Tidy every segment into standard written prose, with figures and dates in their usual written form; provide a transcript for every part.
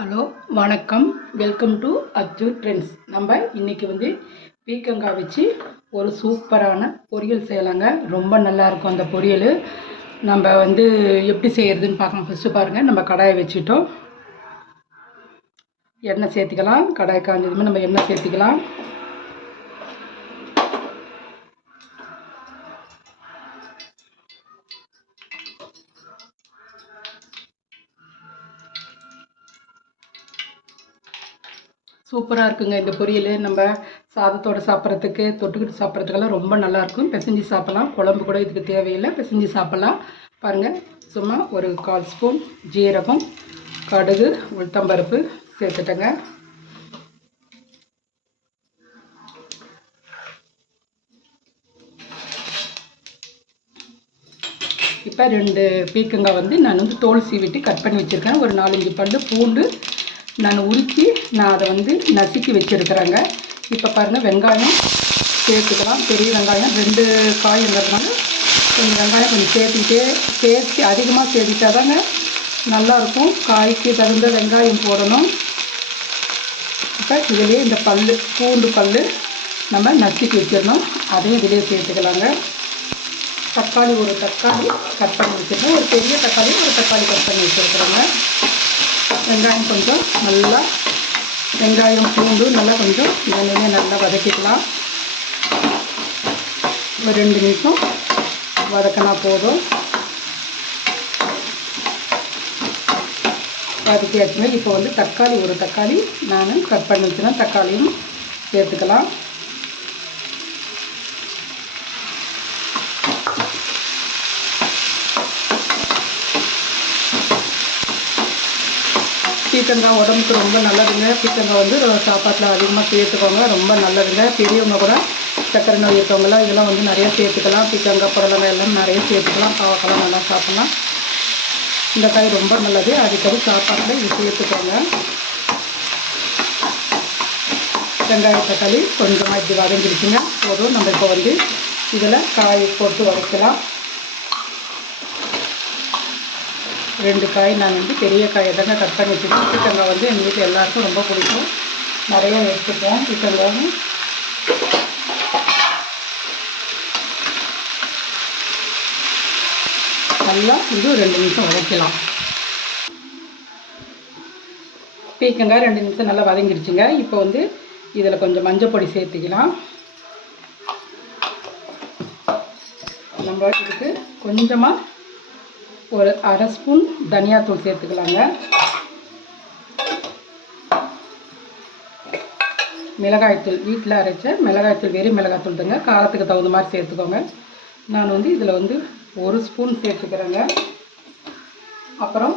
Hello வணக்கம். Welcome to அச்சு trends. நம்ம இன்றைக்கி பீக்கங்காய் வச்சு ஒரு சூப்பரான பொரியல் செய்யலாங்க. ரொம்ப நல்லாயிருக்கும் அந்த பொரியல். நம்ம எப்படி செய்கிறதுன்னு பார்க்கலாம். ஃபஸ்ட்டு பாருங்கள், நம்ம கடாயை வச்சுட்டோம். எண்ணெய் சேர்த்துக்கலாம். கடாய் காஞ்சதுமே நம்ம எண்ணெய் சேர்த்துக்கலாம். சூப்பராக இருக்குங்க இந்த பொரியல். நம்ம சாதத்தோடு சாப்பிட்றதுக்கு, தொட்டுக்கிட்டு சாப்பிட்றதுக்கெல்லாம் ரொம்ப நல்லாயிருக்கும். பிசைஞ்சு சாப்பிட்லாம். குழம்பு கூட இதுக்கு தேவையில்லை, பிசைஞ்சு சாப்பிட்லாம். பாருங்கள், சும்மா ஒரு 1/4 ஸ்பூன் ஜீரகம், கடுகு, உளுத்தம்பருப்பு சேர்த்துட்டேங்க. இப்போ 2 பீக்கங்காய் நான் தோல் சீவிட்டு கட் பண்ணி வச்சுருக்கேன். ஒரு 4-5 பல்லு பூண்டு நான் உரித்து அதை நசுக்கி வச்சுருக்கிறேங்க. இப்போ பாருங்கள், வெங்காயம் சேர்த்துக்கலாம். பெரிய வெங்காயம் 2 காய்ங்கிறதுனால கொஞ்சம் வெங்காயம் கொஞ்சம் சேர்த்து அதிகமாக சேர்த்துட்டா தாங்க நல்லாயிருக்கும். காய்க்கு தகுந்த வெங்காயம் போடணும். இப்போ இதிலே இந்த பூண்டு நம்ம நசுக்கி வச்சிடணும். அதையும் இதிலே சேர்த்துக்கலாங்க. தக்காளி ஒரு தக்காளி கட் பண்ணி வச்சுருக்கேன். ஒரு பெரிய தக்காளி ஒரு தக்காளி கட் பண்ணி வச்சுருக்குறோங்க. வெங்காயம் கொஞ்சம் நல்லா, வெங்காயம் பூண்டு நல்லா கொஞ்சம் இதனையே நல்லா வதக்கிக்கலாம். ஒரு 2 நிமிஷம் வதக்கினா போதும். வதக்கியாச்சுங்க. இப்போ தக்காளி ஒரு தக்காளி நான் கட் பண்ணி வச்சுருக்கேன். தக்காளியும் சேர்த்துக்கலாம். பீக்கங்காய் உடம்புக்கு ரொம்ப நல்லதுங்க. பீக்கங்காய் சாப்பாட்டில் அதிகமாக சேர்த்துக்கோங்க, ரொம்ப நல்லதுங்க. பெரியவங்க கூட சர்க்கரை நோய் இருக்கவங்களாம் இதெல்லாம் நிறையா சேர்த்துக்கலாம். பீக்கங்காய், புடலங்காய் எல்லாம் நிறைய சேர்த்துக்கலாம். பாவக்காய் நல்லா சாப்பிட்லாம். இந்த காய் ரொம்ப நல்லது. அடிக்கடி சாப்பாட்டில் இது சேர்த்துக்கோங்க. வெங்காய தக்காளி கொஞ்சமாக இப்படி வதங்கிடுச்சுங்க. போதும். நம்ம இப்போ இதில் காய் போட்டு வதக்கலாம். 2 காய் நான் பெரிய காயை தாங்க கட் பண்ணி வச்சுருக்கேன். பீக்கங்காய் எங்கள் வீட்டில் எல்லாருக்கும் ரொம்ப பிடிக்கும். நிறையா எடுத்துப்போம் பீக்கங்காய். நல்லா 2 நிமிஷம் வதக்கலாம். பீக்கங்காய் 2 நிமிஷம் நல்லா வதங்கிடுச்சுங்க. இப்போ இதில் கொஞ்சம் மஞ்சள் பொடி சேர்த்துக்கலாம். நம்ம இதுக்கு கொஞ்சமாக ஒரு 1/2 ஸ்பூன் தனியாத்தூள் சேர்த்துக்கலாங்க. மிளகாய்த்தூள் வீட்டில் அரைச்ச மிளகாய்த்தூள், வெறும் மிளகாய்த்தூள் தாங்க. காரத்துக்கு தகுந்த மாதிரி சேர்த்துக்கோங்க. நான் இதில் 1 ஸ்பூன் சேர்த்துக்கிறேங்க. அப்புறம்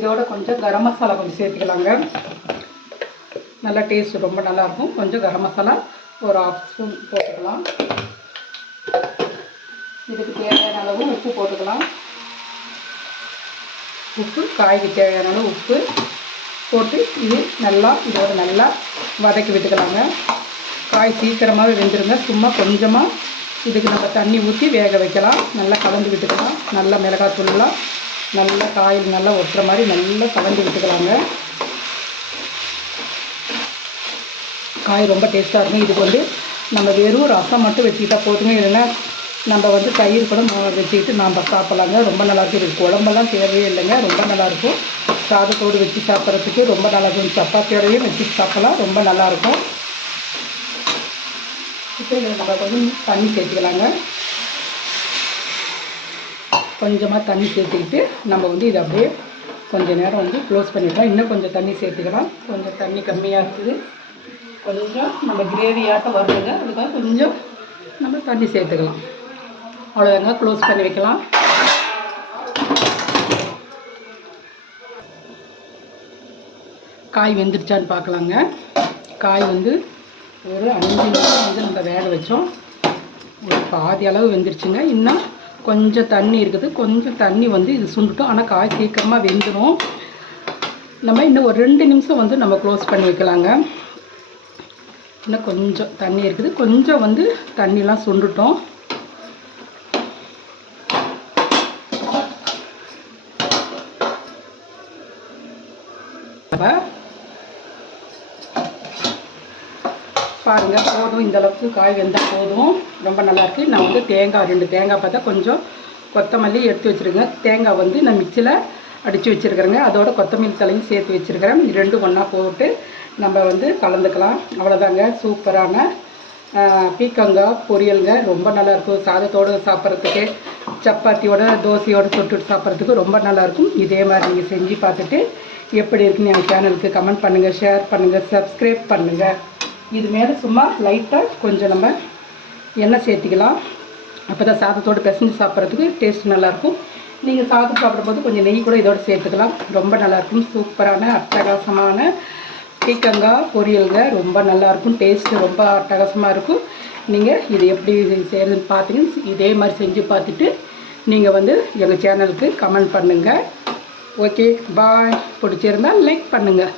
இதோட கொஞ்சம் கரம் மசாலா கொஞ்சம் சேர்த்துக்கலாங்க. நல்லா டேஸ்ட் ரொம்ப நல்லாயிருக்கும். கொஞ்சம் கரம் மசாலா ஒரு 1/2 ஸ்பூன் போட்டுக்கலாம். இதுக்கு தேவையான அளவு உப்பு போட்டுக்கலாம். உப்பு, காய்க்கு தேவையான அளவு உப்பு போட்டு இதோட நல்லா வதக்கி விட்டுக்கலாங்க. காய் சீக்கிரமாகவே வெந்துடுங்க. சும்மா கொஞ்சமாக இதுக்கு நம்ம தண்ணி ஊற்றி வேக வைக்கலாம். நல்லா கலந்து விட்டுக்கலாம். நல்லா மிளகாத்தூள்லாம் நல்லா காயில் நல்லா ஒட்டுற மாதிரி நல்லா கலந்து விட்டுக்கலாங்க. காய் ரொம்ப டேஸ்ட்டாக இருக்கும். இதுக்கு நம்ம வெறும் ரசம் மட்டும் வச்சுக்கிட்டா போதுங்க. இல்லைன்னா நம்ம தயிர் கூட வச்சுக்கிட்டு நாம் சாப்பிட்லாங்க. ரொம்ப நல்லாயிருக்கும். இதுக்கு குழம்பெல்லாம் தேவையே இல்லைங்க. ரொம்ப நல்லாயிருக்கும். சாதத்தோடு வச்சு சாப்பிட்றதுக்கு ரொம்ப நல்லாயிருக்கும். சப்பாத்தியோடையும் வச்சு சாப்பிட்லாம். ரொம்ப நல்லாயிருக்கும். இப்போ இதில் நம்ம கொஞ்சம் தண்ணி சேர்த்துக்கலாங்க. கொஞ்சமாக தண்ணி சேர்த்துக்கிட்டு நம்ம இதை அப்படியே கொஞ்சம் நேரம் க்ளோஸ் பண்ணிடலாம். இன்னும் கொஞ்சம் தண்ணி சேர்த்துக்கலாம். கொஞ்சம் தண்ணி கம்மியாக இருக்குது. கொஞ்சம் நம்ம கிரேவியாட்டம் வருதுங்க. அதுக்காக கொஞ்சம் நம்ம தண்ணி சேர்த்துக்கலாம். அவ்வளோதாங்க. க்ளோஸ் பண்ணி வைக்கலாம். காய் வெந்துருச்சான்னு பார்க்கலாங்க. காய் ஒரு 5 நிமிஷம் நம்ம வேக வச்சோம். ஒரு பாதி அளவு வெந்துருச்சுங்க. இன்னும் கொஞ்சம் தண்ணி இருக்குது. கொஞ்சம் தண்ணி இது சுண்டுட்டோம். ஆனால் காய் சீக்கிரமாக வெந்துடும். நம்ம இன்னும் ஒரு 2 நிமிஷம் நம்ம க்ளோஸ் பண்ணி வைக்கலாங்க. இன்னும் கொஞ்சம் தண்ணி இருக்குது. கொஞ்சம் தண்ணிலாம் சுண்டுட்டோம். பாருங்கள், போதும், இந்த அளவுக்கு காய் வெந்தால் போதும். ரொம்ப நல்லாயிருக்கு. நான் வந்து தேங்காய் 2 தேங்காய் பார்த்தா கொஞ்சம் கொத்தமல்லி எடுத்து வச்சுருக்கேன். தேங்காய் வந்து நான் மிக்சியில் அடித்து வச்சுருக்கிறேங்க. அதோட கொத்தமல்லி தலையும் சேர்த்து வச்சுருக்கிறேன். 2 ஒன்றா போட்டு நம்ம வந்து கலந்துக்கலாம். அவ்வளோதாங்க, சூப்பரான பீக்கங்காய் பொரியலுங்க. ரொம்ப நல்லாயிருக்கும். சாதத்தோடு சாப்பிட்றதுக்கு, சப்பாத்தியோட தோசையோடு தொட்டுட்டு சாப்பிட்றதுக்கு ரொம்ப நல்லாயிருக்கும். இதே மாதிரி நீங்கள் செஞ்சு பார்த்துட்டு எப்படி இருக்குன்னு எங்கள் சேனலுக்கு கமெண்ட் பண்ணுங்கள், ஷேர் பண்ணுங்கள், சப்ஸ்கிரைப் பண்ணுங்கள். இது மேலே சும்மா லைட்டாக கொஞ்சம் நம்ம எண்ணெய் சேர்த்திக்கலாம். அப்போ தான் சாதத்தோடு பிசைஞ்சு சாப்பிட்றதுக்கு டேஸ்ட் நல்லாயிருக்கும். நீங்கள் சாதம் சாப்பிடும்போது கொஞ்சம் நெய் கூட இதோடு சேர்த்துக்கலாம். ரொம்ப நல்லாயிருக்கும். சூப்பரான அட்டகாசமான பீக்கங்காய் பொரியலுங்க. ரொம்ப நல்லாயிருக்கும். டேஸ்ட்டு ரொம்ப அட்டகாசமாக இருக்கும். நீங்கள் இது எப்படி செய்கிறதுன்னு பார்த்தீங்கன்னா இதே மாதிரி செஞ்சு பார்த்துட்டு நீங்கள் வந்து எங்கள் சேனலுக்கு கமெண்ட் பண்ணுங்கள். ஓகே, பாய். பிடிச்சிருந்தால் லைக் பண்ணுங்கள்.